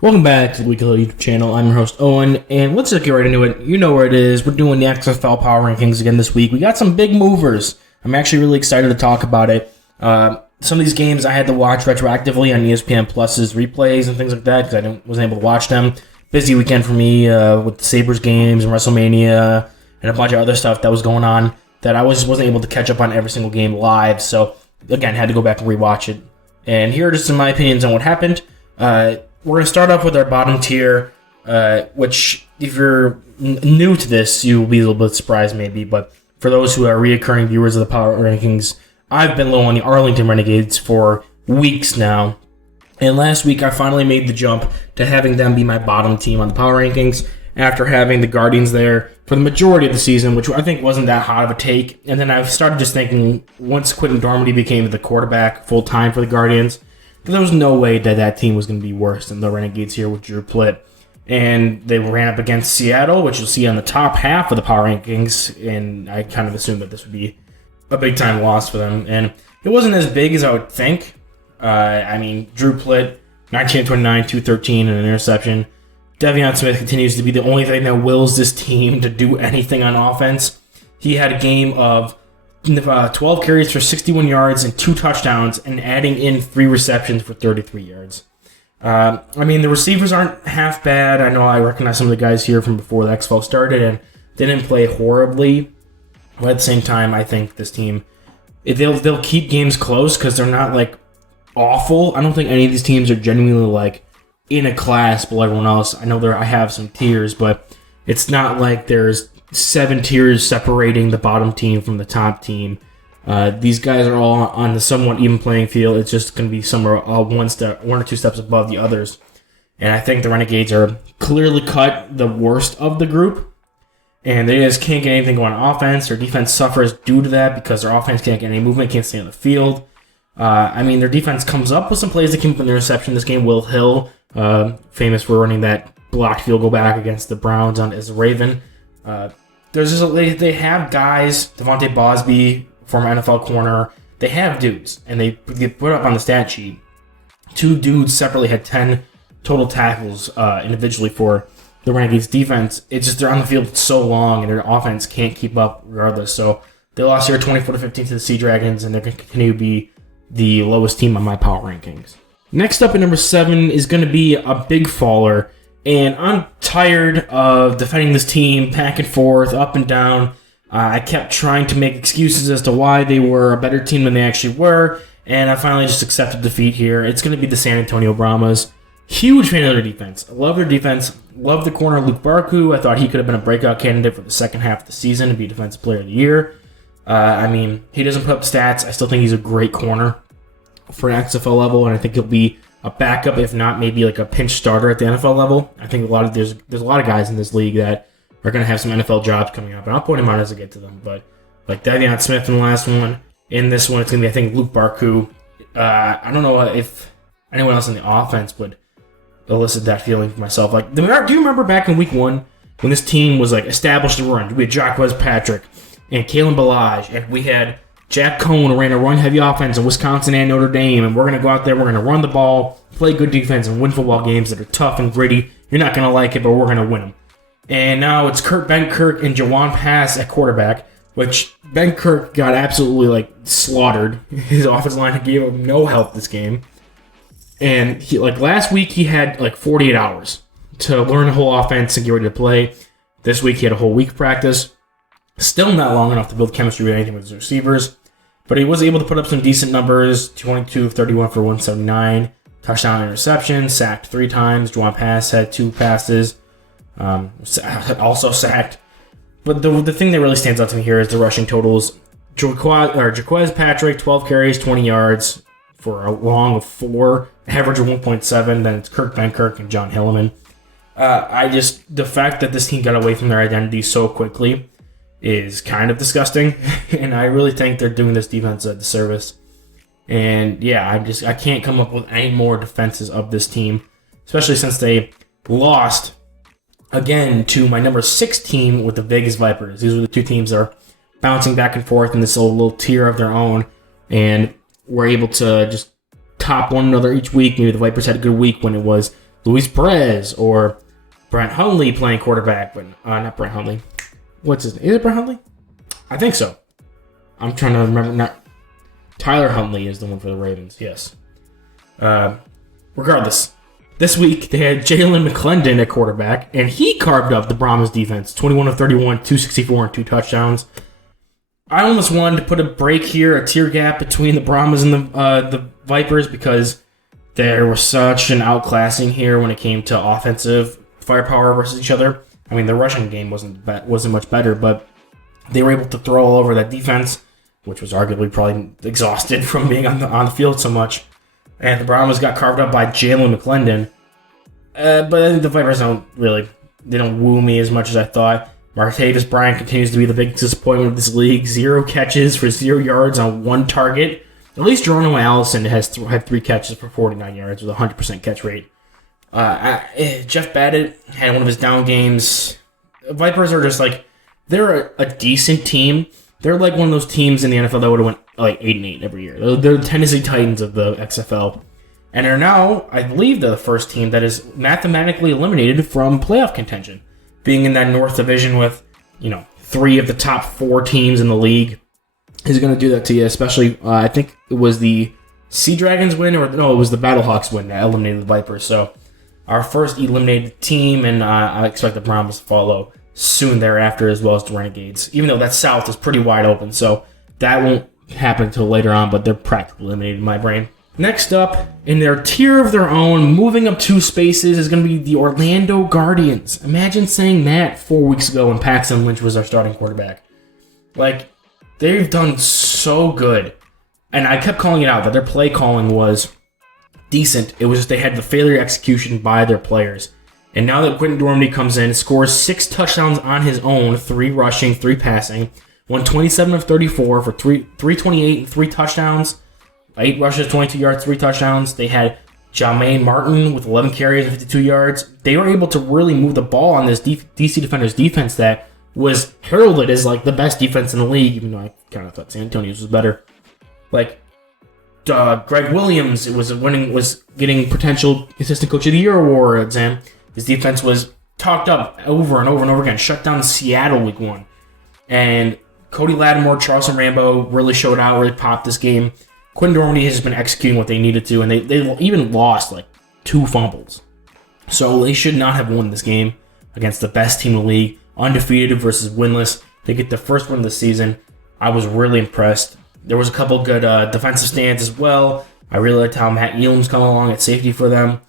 Welcome back to the Weekly YouTube channel. I'm your host, Owen, and let's just get right into it. You know where it is. We're doing the XFL Power Rankings again this week. We got some big movers. I'm actually really excited to talk about it. Some of these games I had to watch retroactively on ESPN Plus's replays and things like that because I wasn't able to watch them. Busy weekend for me with the Sabres games and WrestleMania and a bunch of other stuff that was going on that I wasn't able to catch up on every single game live. So, again, had to go back and rewatch it. And here are just some of my opinions on what happened. We're going to start off with our bottom tier, which if you're new to this, you will be a little bit surprised maybe, but for those who are reoccurring viewers of the Power Rankings, I've been low on the Arlington Renegades for weeks now, and last week I finally made the jump to having them be my bottom team on the Power Rankings after having the Guardians there for the majority of the season, which I think wasn't that hot of a take, and then I started just thinking once Quentin Dormady became the quarterback full-time for the Guardians, there was no way that team was going to be worse than the Renegades here with Drew Plitt. And they ran up against Seattle, which you'll see on the top half of the Power Rankings, and I kind of assumed that this would be a big-time loss for them. And it wasn't as big as I would think. Drew Plitt, 19-29, 213, and an interception. Defiant Smith continues to be the only thing that wills this team to do anything on offense. He had a game of 12 carries for 61 yards and 2 touchdowns, and adding in 3 receptions for 33 yards. The receivers aren't half bad. I know I recognize some of the guys here from before the XFL started and didn't play horribly. But at the same time, I think this team, they'll keep games close because they're not like awful. I don't think any of these teams are genuinely like in a class below everyone else. I know I have some tiers, but it's not like there's 7 tiers separating the bottom team from the top team. These guys are all on the somewhat even playing field. It's just going to be somewhere one or two steps above the others. And I think the Renegades are clearly cut the worst of the group. And they just can't get anything going on offense. Their defense suffers due to that because their offense can't get any movement, can't stay on the field. Their defense comes up with some plays that came from the interception this game. Will Hill, famous for running that blocked field goal back against the Browns as a Raven. They have guys, Devontae Bosby, former NFL corner. They have dudes, and they put up on the stat sheet. 2 dudes separately had 10 total tackles individually for the Renegades defense. It's just they're on the field so long, and their offense can't keep up regardless. So they lost here 24-15 to the Sea Dragons, and they're going to continue to be the lowest team on my power rankings. Next up at number 7 is going to be a big faller. And I'm tired of defending this team back and forth, up and down. I kept trying to make excuses as to why they were a better team than they actually were, and I finally just accepted defeat here. It's going to be the San Antonio Brahmas. Huge fan of their defense. I love their defense. Love the corner Luke Barku. I thought he could have been a breakout candidate for the second half of the season to be Defensive Player of the Year. He doesn't put up stats. I still think he's a great corner for an XFL level, and I think he'll be a backup, if not maybe like a pinch starter at the NFL level. I think there's a lot of guys in this league that are going to have some NFL jobs coming up, and I'll point him out as I get to them. But like Defiant Smith in the last one, in this one it's going to be, I think, Luke Barku. I don't know if anyone else in the offense would elicit that feeling for myself. Like, do you remember back in week 1 when this team was like established to run? We had Jacquez Patrick and Kalen Ballage, and we had Jack Cohn ran a run-heavy offense in Wisconsin and Notre Dame, and we're going to go out there, we're going to run the ball, play good defense, and win football games that are tough and gritty. You're not going to like it, but we're going to win them. And now it's Ben Kirk and Jawan Pass at quarterback, which Ben Kirk got absolutely slaughtered. His offensive line gave him no help this game. And last week he had 48 hours to learn the whole offense and get ready to play. This week he had a whole week of practice. Still not long enough to build chemistry with anything with his receivers. But he was able to put up some decent numbers, 22 of 31 for 179, touchdown interception, sacked 3 times. Juwan Pass had 2 passes, also sacked. But the thing that really stands out to me here is the rushing totals. Jacquez Patrick, 12 carries, 20 yards for a long of 4, average of 1.7. Then it's Ben Kirk, and John Hilleman. The fact that this team got away from their identity so quickly is kind of disgusting, and I really think they're doing this defense a disservice. And yeah, I can't come up with any more defenses of this team, especially since they lost again to my number 6 team with the Vegas Vipers. These are the 2 teams that are bouncing back and forth in this little tier of their own, and were able to just top one another each week. Maybe the Vipers had a good week when it was Luis Perez or Brent Hundley playing quarterback, but not Brent Hundley. What's his name? Is it Brent Hundley? I think so. I'm trying to remember. Not Tyler Huntley is the one for the Ravens. Yes. Regardless, this week they had Jalen McClendon at quarterback, and he carved up the Brahmas defense. 21 of 31, 264, and 2 touchdowns. I almost wanted to put a break here, a tear gap between the Brahmas and the Vipers, because there was such an outclassing here when it came to offensive firepower versus each other. I mean, the rushing game wasn't much better, but they were able to throw all over that defense, which was arguably probably exhausted from being on the field so much. And the Brahmas got carved up by Jalen McClendon. But I think the Vipers don't woo me as much as I thought. Martavis Bryant continues to be the big disappointment of this league. 0 catches for 0 yards on 1 target. At least Geronimo Allison had 3 catches for 49 yards with a 100% catch rate. Jeff Badgett had one of his down games. Vipers are just they're a decent team. They're like one of those teams in the NFL that would have went 8-8 every year. They're the Tennessee Titans of the XFL. And are now, I believe, they're the first team that is mathematically eliminated from playoff contention. Being in that North Division with, 3 of the top 4 teams in the league is going to do that to you. Especially, I think it was the Sea Dragons win, it was the Battlehawks win that eliminated the Vipers. So, our first eliminated team, and I expect the Brahmas to follow soon thereafter, as well as the Renegades. Even though that South is pretty wide open, so that won't happen until later on, but they're practically eliminated in my brain. Next up, in their tier of their own, moving up 2 spaces, is going to be the Orlando Guardians. Imagine saying that 4 weeks ago when Paxton Lynch was our starting quarterback. They've done so good. And I kept calling it out that their play calling was decent. It was just they had the failure execution by their players. And now that Quentin Dormady comes in, scores 6 touchdowns on his own, 3 rushing, 3 passing, won 27 of 34 for 328 and 3 touchdowns. 8 rushes, 22 yards, 3 touchdowns. They had Jamaine Martin with 11 carries and 52 yards. They were able to really move the ball on this DC Defenders defense that was heralded as the best defense in the league, even though I kind of thought San Antonio's was better. Greg Williams was getting potential Assistant Coach of the Year awards, and his defense was talked up over and over and over again. Shut down Seattle week 1. And Cody Lattimore, Charleston Rambo really showed out, really popped this game. Quentin Dormady has been executing what they needed to, and they even lost 2 fumbles. So they should not have won this game against the best team in the league, undefeated versus winless. They get their first win of the season. I was really impressed. There was a couple good defensive stands as well. I really liked how Matt Elam's coming along at safety for them.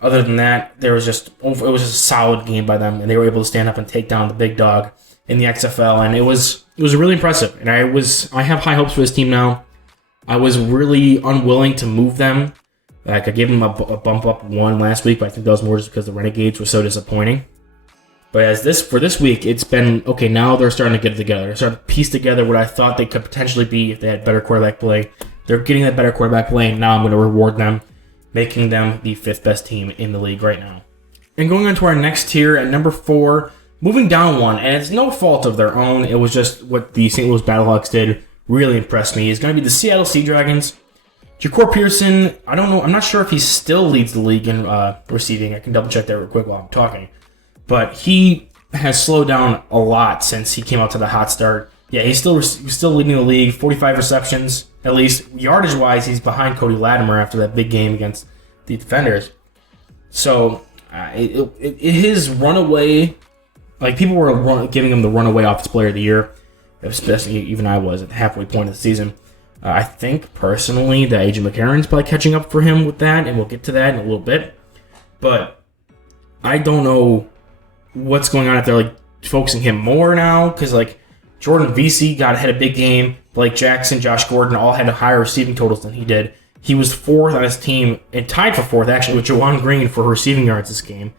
Other than that, it was just a solid game by them, and they were able to stand up and take down the big dog in the XFL, and it was really impressive. And I have high hopes for this team now. I was really unwilling to move them. I gave them a bump up 1 last week, but I think that was more just because the Renegades were so disappointing. But for this week, it's been, okay, now they're starting to get it together. They're starting to piece together what I thought they could potentially be if they had better quarterback play. They're getting that better quarterback play, and now I'm going to reward them, making them the 5th best team in the league right now. And going on to our next tier at number 4, moving down 1, and it's no fault of their own. It was just what the St. Louis Battlehawks did really impressed me. Is going to be the Seattle Sea Dragons. Ja'Cour Pearson, I don't know. I'm not sure if he still leads the league in receiving. I can double check that real quick while I'm talking. But he has slowed down a lot since he came out to the hot start. Yeah, he's still leading the league. 45 receptions, at least. Yardage-wise, he's behind Cody Lattimore after that big game against the Defenders. So, his runaway, people were giving him the runaway offense player of the year. Especially even I was at the halfway point of the season. I think, personally, that A.J. McCarron's probably catching up for him with that, and we'll get to that in a little bit. But I don't know what's going on if they're, focusing him more now, because, Jordan Vesey had a big game. Blake Jackson, Josh Gordon all had higher receiving totals than he did. He was 4th on his team, and tied for 4th, actually, with Jawan Green for receiving yards this game.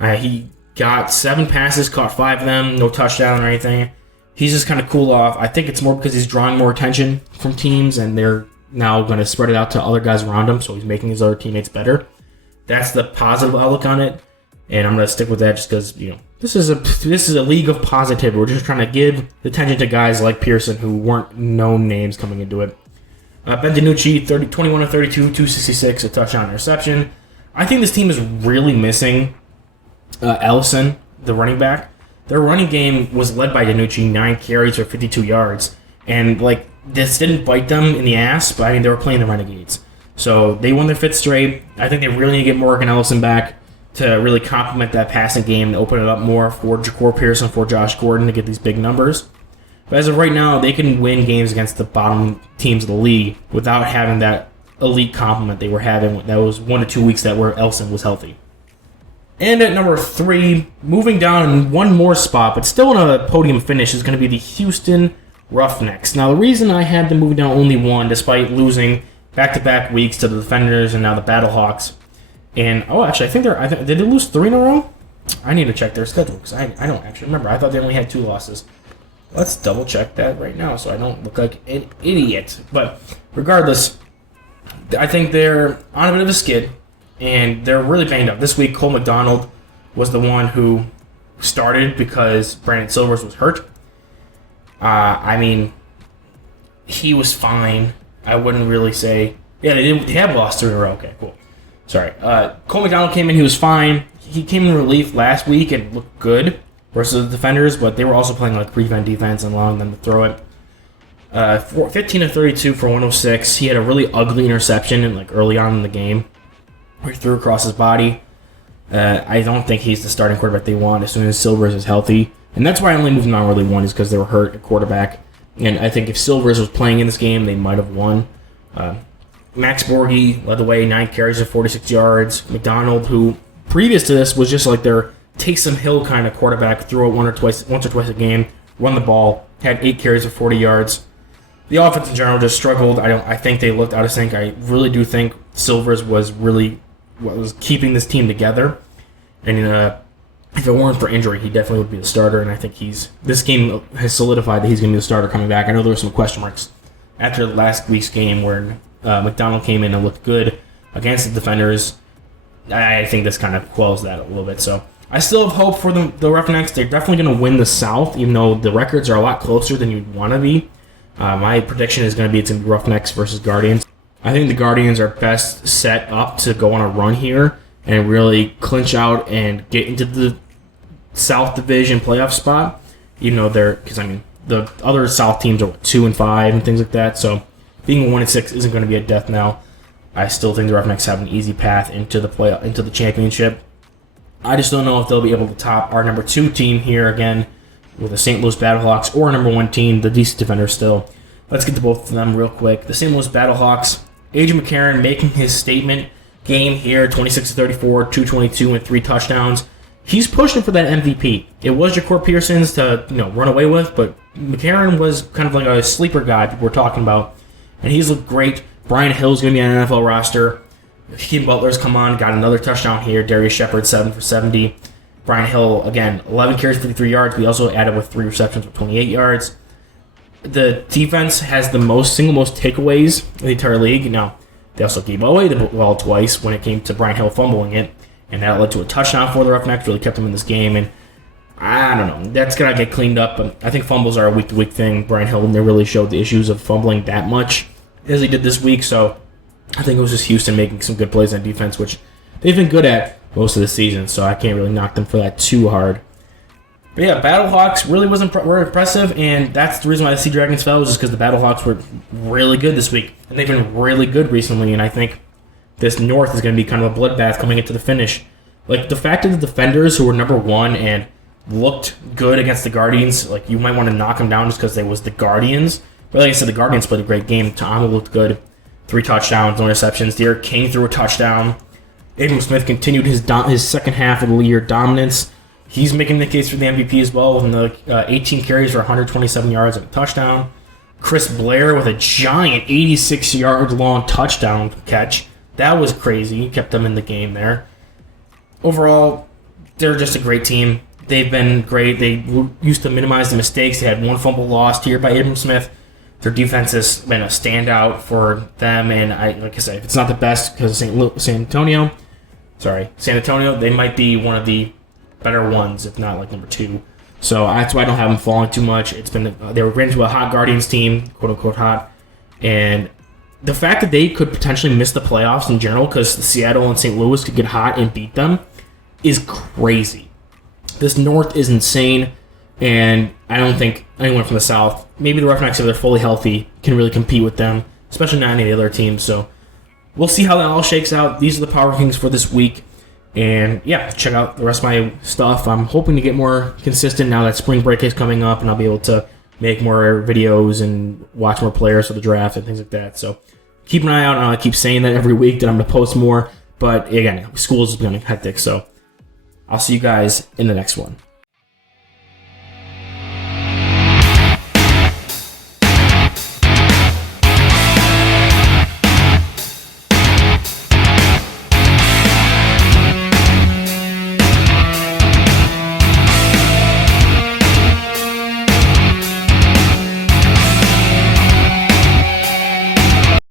He got 7 passes, caught 5 of them, no touchdown or anything. He's just kind of cool off. I think it's more because he's drawing more attention from teams, and they're now going to spread it out to other guys around him, so he's making his other teammates better. That's the positive outlook on it, and I'm going to stick with that just because, this is a league of positivity. We're just trying to give attention to guys like Pearson who weren't known names coming into it. Ben DiNucci, 21 of 32, 266, a touchdown interception. I think this team is really missing Ellison, the running back. Their running game was led by DiNucci, 9 carries for 52 yards. And, like, this didn't bite them in the ass, but, I mean, they were playing the Renegades. So they won their 5th straight. I think they really need to get Morgan Ellison back to really complement that passing game and open it up more for Ja'Cory Pearson, for Josh Gordon to get these big numbers. But as of right now, they can win games against the bottom teams of the league without having that elite complement they were having. That was 1 to 2 weeks that where Ellison was healthy. And at number 3, moving down one more spot, but still in a podium finish, is going to be the Houston Roughnecks. Now, the reason I had them moving down only one, despite losing back-to-back weeks to the Defenders and now the Battlehawks, and actually, did they lose 3 in a row? I need to check their schedule because I don't actually remember. I thought they only had 2 losses. Let's double check that right now so I don't look like an idiot. But regardless, I think they're on a bit of a skid, and they're really banged up. This week, Cole McDonald was the one who started because Brandon Silvers was hurt. I mean, he was fine. I wouldn't really say... Yeah, they have lost 3 in a row. Okay, cool. Sorry. Cole McDonald came in. He was fine. He came in relief last week and looked good versus the Defenders, but they were also playing like prevent defense and allowing them to throw it. 15 of 32 for 106. He had a really ugly interception early on in the game where he threw across his body. I don't think he's the starting quarterback they want as soon as Silvers is healthy. And that's why I only moved him on really one, is because they were hurt at quarterback. And I think if Silvers was playing in this game, they might have won. Max Borghi led the way, 9 carries of 46 yards. McDonald, who previous to this was just like their Taysom Hill kind of quarterback, threw it once or twice a game, run the ball, had 8 carries of 40 yards. The offense in general just struggled. I think they looked out of sync. I really do think Silvers was really what was keeping this team together. And if it weren't for injury, he definitely would be the starter. And I think this game has solidified that he's going to be the starter coming back. I know there were some question marks after last week's game where McDonald came in and looked good against the Defenders. I think this kind of quells that a little bit. So I still have hope for the Roughnecks. They're definitely going to win the South, even though the records are a lot closer than you'd want to be. My prediction is going to be Roughnecks versus Guardians. I think the Guardians are best set up to go on a run here and really clinch out and get into the South Division playoff spot. Even though the other South teams are 2 and 5 and things like that. So being 1 and 6 isn't going to be a death knell. I still think the Roughnecks have an easy path into the championship. I just don't know if they'll be able to top our number 2 team here again with the St. Louis Battlehawks, or number 1 team, the DC Defenders still. Let's get to both of them real quick. The St. Louis Battlehawks, A.J. McCarron making his statement game here, 26-34, 222, and 3 touchdowns. He's pushing for that MVP. It was Ja'Cory Pearson's to run away with, but McCarron was kind of like a sleeper guy people were talking about, and he's looked great. Brian Hill's going to be on an NFL roster. Hakeem Butler's come on, got another touchdown here. Darius Shepard, 7 for 70. Brian Hill, again, 11 carries, 53 yards. We also added with 3 receptions for 28 yards. The defense has the single most takeaways in the entire league. Now, they also gave away the ball twice when it came to Brian Hill fumbling it, and that led to a touchdown for the Roughnecks, really kept them in this game. And I don't know, that's going to get cleaned up, but I think fumbles are a week-to-week thing. Brian Hill never really showed the issues of fumbling that much as he did this week, so I think it was just Houston making some good plays on defense, which they've been good at most of the season, so I can't really knock them for that too hard. But yeah, Battlehawks really were impressive, and that's the reason why the Sea Dragons fell, was just because the Battlehawks were really good this week, and they've been really good recently, and I think this North is going to be kind of a bloodbath coming into the finish. Like, the fact that the Defenders, who were number 1 and looked good against the Guardians, like, you might want to knock them down just because they was the Guardians. But like I said, the Guardians played a great game. Ta'amu looked good. 3 touchdowns, no interceptions. Derek King threw a touchdown. Abram Smith continued his second half of the year dominance. He's making the case for the MVP as well, with 18 carries for 127 yards and a touchdown. Chris Blair with a giant 86-yard long touchdown catch. That was crazy. He kept them in the game there. Overall, they're just a great team. They've been great. They used to minimize the mistakes. They had 1 fumble lost here by Abram Smith. Their defense has been a standout for them, and like I said, if it's not the best because of San Antonio, they might be one of the better ones, if not like number 2. So that's why I don't have them falling too much. They were into a hot Guardians team, quote unquote hot, and the fact that they could potentially miss the playoffs in general because Seattle and St. Louis could get hot and beat them is crazy. This North is insane, and I don't think anyone from the South, maybe the Roughnecks, if they're fully healthy, can really compete with them, especially not any of the other teams. So we'll see how that all shakes out. These are the power rankings for this week. And yeah, check out the rest of my stuff. I'm hoping to get more consistent now that spring break is coming up, and I'll be able to make more videos and watch more players for the draft and things like that. So keep an eye out. I keep saying that every week that I'm going to post more. But again, school's becoming hectic. So I'll see you guys in the next one.